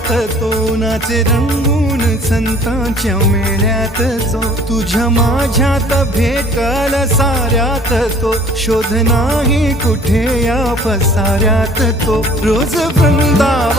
साऱ्यात तो नाचे रंगून संतांच्या मेळ्यात जो तुझ्या माझ्यात भेटल साऱ्यात तो शोध नाही कुठे या पसाऱ्यात तो रोज वृंदावन